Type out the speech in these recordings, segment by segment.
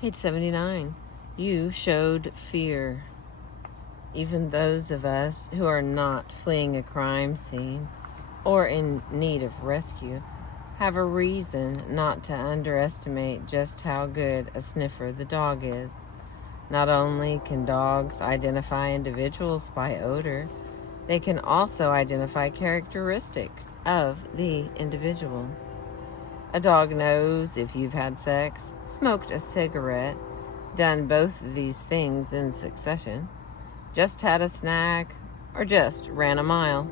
Page 79. You showed fear. Even those of us who are not fleeing a crime scene or in need of rescue have a reason not to underestimate just how good a sniffer the dog is. Not only can dogs identify individuals by odor, they can also identify characteristics of the individual. A dog knows if you've had sex, smoked a cigarette, done both of these things in succession, just had a snack, or just ran a mile.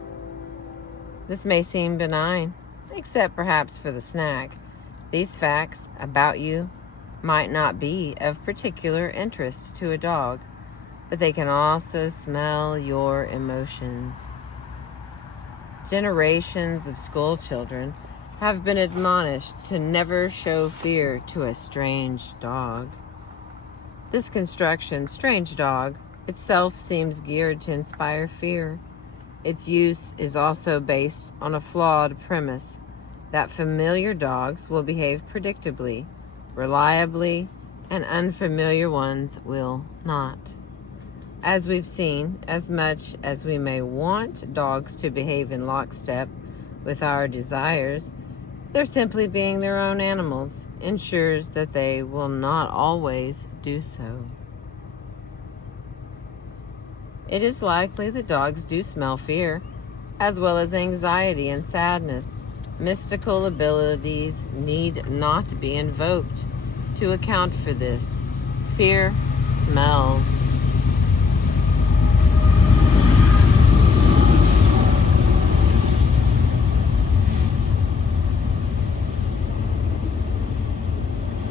This may seem benign, except perhaps for the snack. These facts about you might not be of particular interest to a dog, but they can also smell your emotions. Generations of school children have been admonished to never show fear to a strange dog. This construction, strange dog, itself seems geared to inspire fear. Its use is also based on a flawed premise that familiar dogs will behave predictably, reliably, and unfamiliar ones will not. As we've seen, as much as we may want dogs to behave in lockstep with our desires, their simply being their own animals ensures that they will not always do so. It is likely that dogs do smell fear, as well as anxiety and sadness. Mystical abilities need not be invoked to account for this. Fear smells.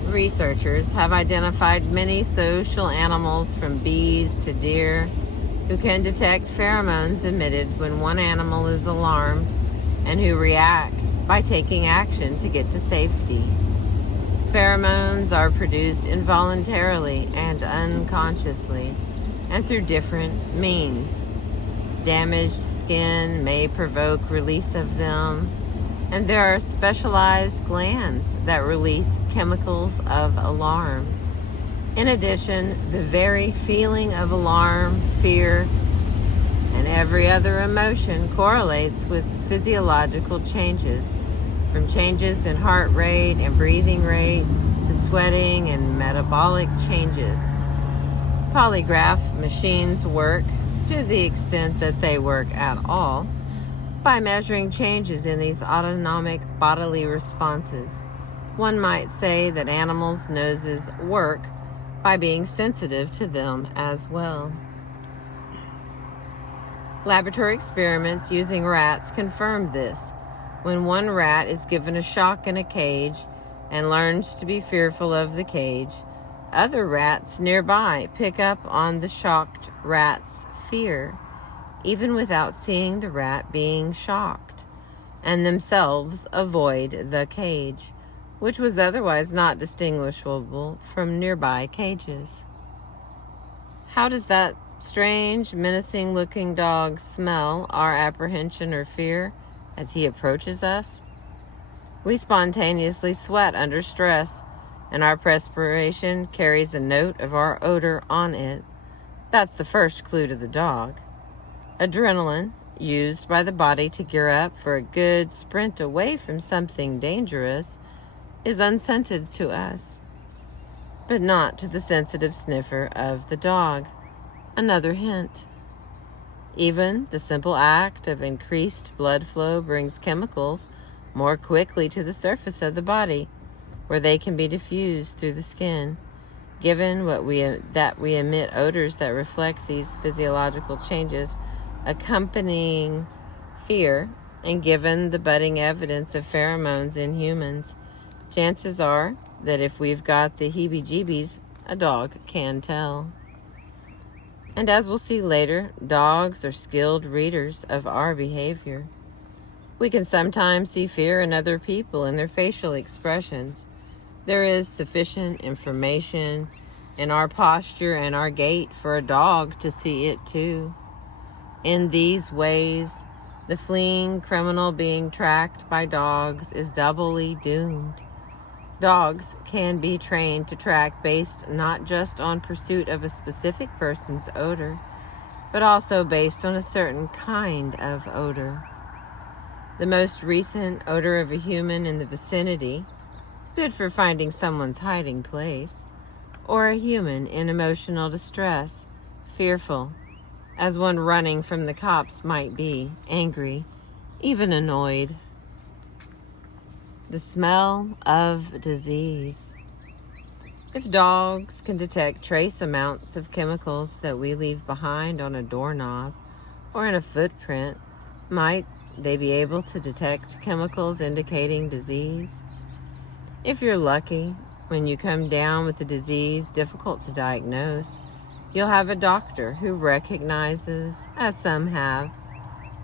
Researchers have identified many social animals, from bees to deer, who can detect pheromones emitted when one animal is alarmed and who react by taking action to get to safety. Pheromones are produced involuntarily and unconsciously and through different means. Damaged skin may provoke release of them, and there are specialized glands that release chemicals of alarm. In addition, the very feeling of alarm, fear, and every other emotion correlates with physiological changes, from changes in heart rate and breathing rate to sweating and metabolic changes. Polygraph machines work, to the extent that they work at all, by measuring changes in these autonomic bodily responses. One might say that animals' noses work by being sensitive to them as well. Laboratory experiments using rats confirm this. When one rat is given a shock in a cage and learns to be fearful of the cage, other rats nearby pick up on the shocked rat's fear, even without seeing the rat being shocked, and themselves avoid the cage, which was otherwise not distinguishable from nearby cages. How does that strange, menacing-looking dog smell our apprehension or fear as he approaches us? We spontaneously sweat under stress, and our perspiration carries a note of our odor on it. That's the first clue to the dog. Adrenaline, used by the body to gear up for a good sprint away from something dangerous, is unscented to us, but not to the sensitive sniffer of the dog. Another hint. Even the simple act of increased blood flow brings chemicals more quickly to the surface of the body, where they can be diffused through the skin. Given that we emit odors that reflect these physiological changes accompanying fear, and given the budding evidence of pheromones in humans, chances are that if we've got the heebie-jeebies, a dog can tell. And as we'll see later, dogs are skilled readers of our behavior. We can sometimes see fear in other people in their facial expressions. There is sufficient information in our posture and our gait for a dog to see it too. In these ways, the fleeing criminal being tracked by dogs is doubly doomed. Dogs can be trained to track based not just on pursuit of a specific person's odor, but also based on a certain kind of odor. The most recent odor of a human in the vicinity, good for finding someone's hiding place, or a human in emotional distress, fearful, as one running from the cops might be, angry, even annoyed. The smell of disease. If dogs can detect trace amounts of chemicals that we leave behind on a doorknob or in a footprint, might they be able to detect chemicals indicating disease? If you're lucky, when you come down with a disease difficult to diagnose, you'll have a doctor who recognizes, as some have,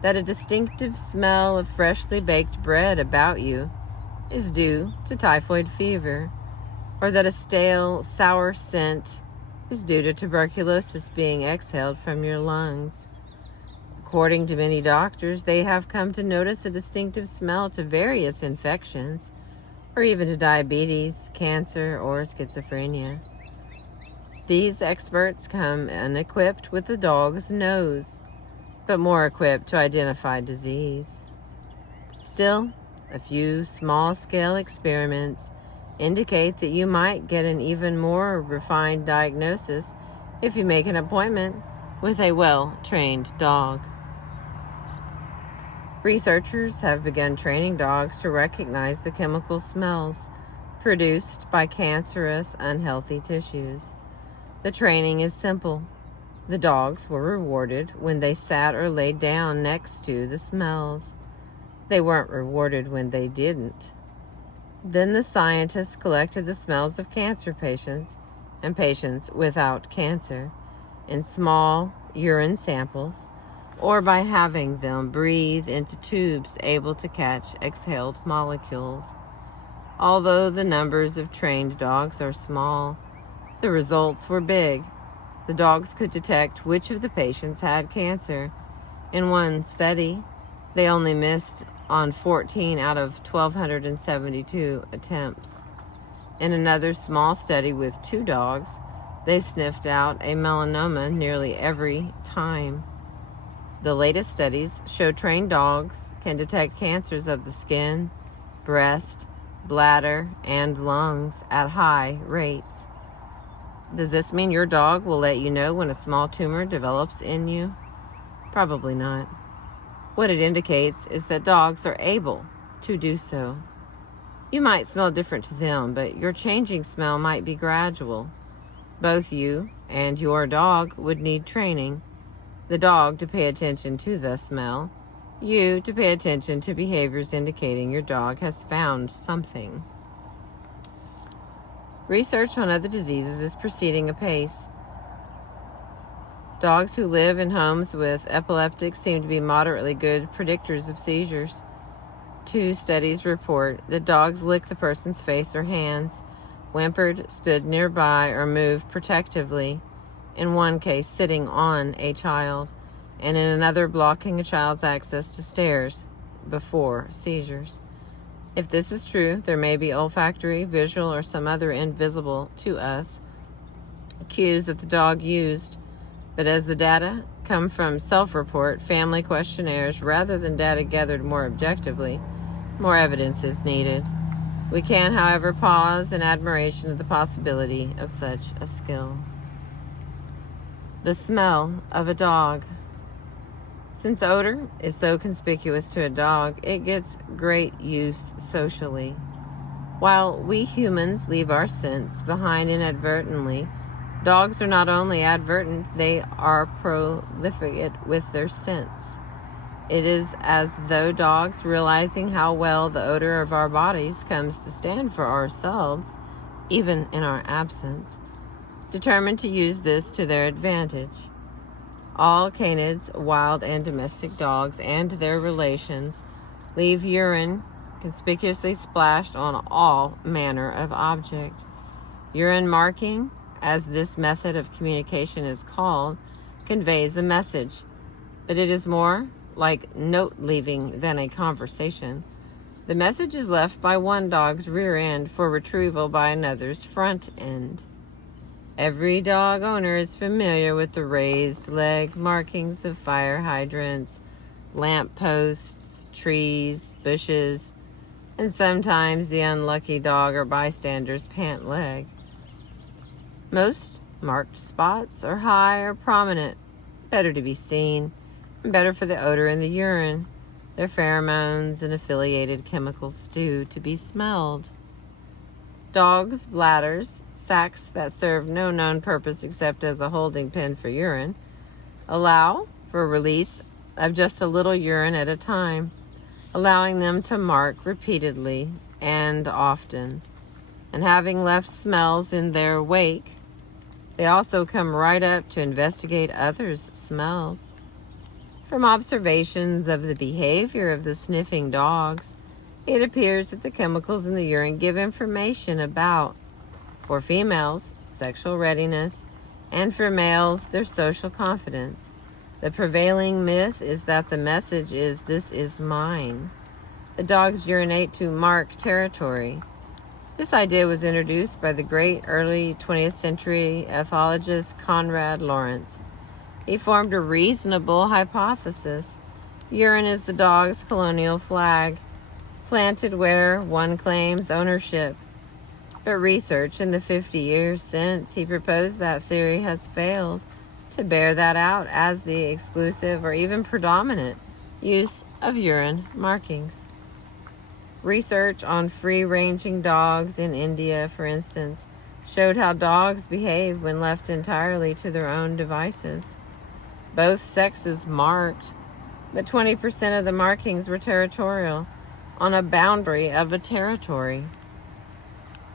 that a distinctive smell of freshly baked bread about you is due to typhoid fever, or that a stale, sour scent is due to tuberculosis being exhaled from your lungs. According to many doctors, they have come to notice a distinctive smell to various infections, or even to diabetes, cancer, or schizophrenia. These experts come unequipped with the dog's nose, but more equipped to identify disease. Still, a few small-scale experiments indicate that you might get an even more refined diagnosis if you make an appointment with a well-trained dog. Researchers have begun training dogs to recognize the chemical smells produced by cancerous, unhealthy tissues. The training is simple. The dogs were rewarded when they sat or laid down next to the smells. They weren't rewarded when they didn't. Then the scientists collected the smells of cancer patients and patients without cancer in small urine samples, or by having them breathe into tubes able to catch exhaled molecules. Although the numbers of trained dogs are small, the results were big. The dogs could detect which of the patients had cancer. In one study, they only missed on 14 out of 1,272 attempts. In another small study with 2 dogs, they sniffed out a melanoma nearly every time. The latest studies show trained dogs can detect cancers of the skin, breast, bladder, and lungs at high rates. Does this mean your dog will let you know when a small tumor develops in you? Probably not. What it indicates is that dogs are able to do so. You might smell different to them, but your changing smell might be gradual. Both you and your dog would need training. The dog to pay attention to the smell, you to pay attention to behaviors indicating your dog has found something. Research on other diseases is proceeding apace. Dogs who live in homes with epileptics seem to be moderately good predictors of seizures. 2 studies report that dogs lick the person's face or hands, whimpered, stood nearby, or moved protectively, in one case sitting on a child, and in another blocking a child's access to stairs before seizures. If this is true, there may be olfactory, visual, or some other invisible to us cues that the dog used, but as the data come from self-report family questionnaires rather than data gathered more objectively, more evidence is needed. We can, however, pause in admiration of the possibility of such a skill. The smell of a dog. Since odor is so conspicuous to a dog, it gets great use socially. While we humans leave our scents behind inadvertently, dogs are not only advertent, they are prolific with their scents. It is as though dogs, realizing how well the odor of our bodies comes to stand for ourselves, even in our absence, determined to use this to their advantage. All canids, wild and domestic dogs, and their relations leave urine conspicuously splashed on all manner of object. Urine marking, as this method of communication is called, conveys a message, but it is more like note leaving than a conversation. The message is left by one dog's rear end for retrieval by another's front end. Every dog owner is familiar with the raised leg markings of fire hydrants, lamp posts, trees, bushes, and sometimes the unlucky dog or bystander's pant leg. Most marked spots are high or prominent, better to be seen, and better for the odor in the urine. Their pheromones and affiliated chemicals due to be smelled. Dogs' bladders, sacs that serve no known purpose except as a holding pen for urine, allow for release of just a little urine at a time, allowing them to mark repeatedly and often. And having left smells in their wake, they also come right up to investigate others' smells. From observations of the behavior of the sniffing dogs, it appears that the chemicals in the urine give information about, for females, sexual readiness, and for males, their social confidence. The prevailing myth is that the message is, "This is mine." The dogs urinate to mark territory. This idea was introduced by the great early 20th century ethologist Conrad Lorenz. He formed a reasonable hypothesis. Urine is the dog's colonial flag, planted where one claims ownership. But research in the 50 years since he proposed that theory has failed to bear that out as the exclusive or even predominant use of urine markings. Research on free-ranging dogs in India, for instance, showed how dogs behave when left entirely to their own devices. Both sexes marked, but 20% of the markings were territorial, on a boundary of a territory.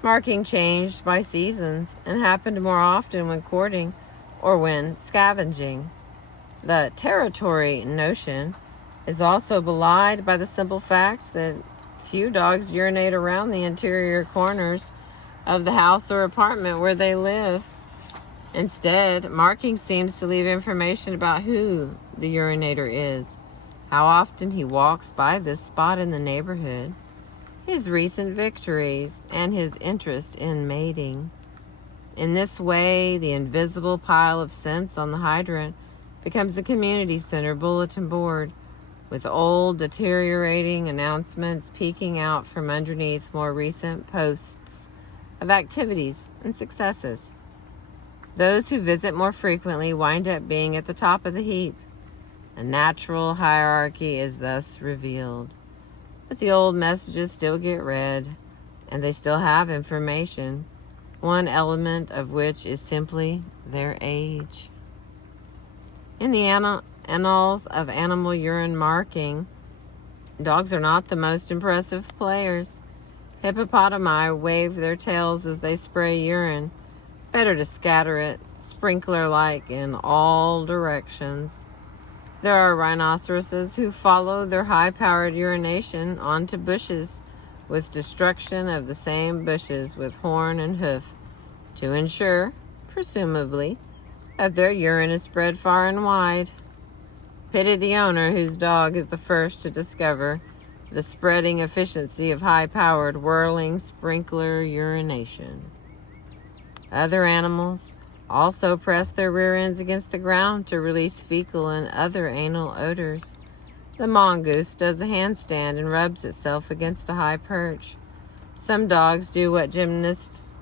Marking changed by seasons and happened more often when courting or when scavenging. The territory notion is also belied by the simple fact that few dogs urinate around the interior corners of the house or apartment where they live. Instead, marking seems to leave information about who the urinator is, how often he walks by this spot in the neighborhood, his recent victories, and his interest in mating. In this way, the invisible pile of scents on the hydrant becomes a community center bulletin board, with old, deteriorating announcements peeking out from underneath more recent posts of activities and successes. Those who visit more frequently wind up being at the top of the heap. A natural hierarchy is thus revealed. But the old messages still get read, and they still have information, one element of which is simply their age. In the annals of animal urine marking, dogs are not the most impressive players. Hippopotami wave their tails as they spray urine. Better to scatter it, sprinkler-like, in all directions. There are rhinoceroses who follow their high-powered urination onto bushes, with destruction of the same bushes with horn and hoof, to ensure, presumably, that their urine is spread far and wide. Pity the owner whose dog is the first to discover the spreading efficiency of high-powered whirling sprinkler urination. Other animals also press their rear ends against the ground to release fecal and other anal odors. The mongoose does a handstand and rubs itself against a high perch. Some dogs do what gymnastics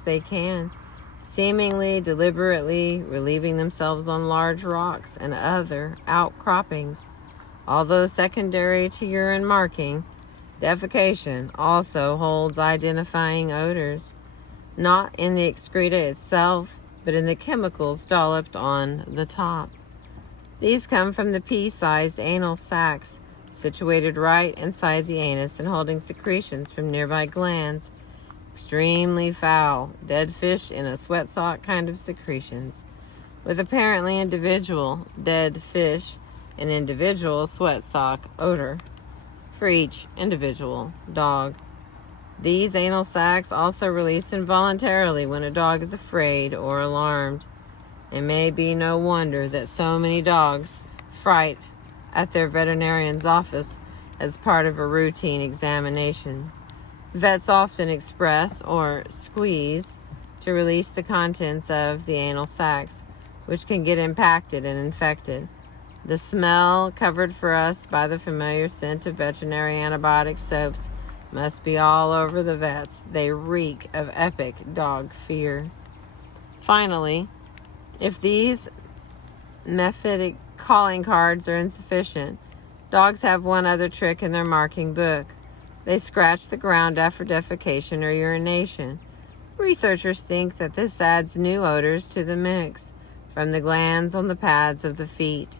they can, seemingly deliberately relieving themselves on large rocks and other outcroppings. Although secondary to urine marking, defecation also holds identifying odors, not in the excreta itself, but in the chemicals dolloped on the top. These come from the pea-sized anal sacs, situated right inside the anus and holding secretions from nearby glands. Extremely foul, dead fish in a sweat sock kind of secretions, with apparently individual dead fish and individual sweat sock odor for each individual dog. These anal sacs also release involuntarily when a dog is afraid or alarmed. It may be no wonder that so many dogs fright at their veterinarian's office as part of a routine examination. Vets often express or squeeze to release the contents of the anal sacs, which can get impacted and infected. The smell, covered for us by the familiar scent of veterinary antibiotic soaps, must be all over the vets. They reek of epic dog fear. Finally, if these mephitic calling cards are insufficient, dogs have one other trick in their marking book. They scratch the ground after defecation or urination. Researchers think that this adds new odors to the mix from the glands on the pads of the feet,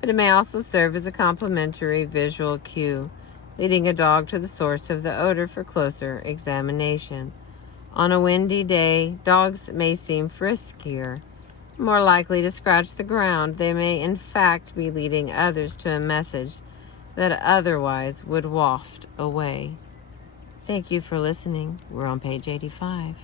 but it may also serve as a complementary visual cue, leading a dog to the source of the odor for closer examination. On a windy day, dogs may seem friskier, more likely to scratch the ground. They may in fact be leading others to a message that otherwise would waft away. Thank you for listening. We're on page 85.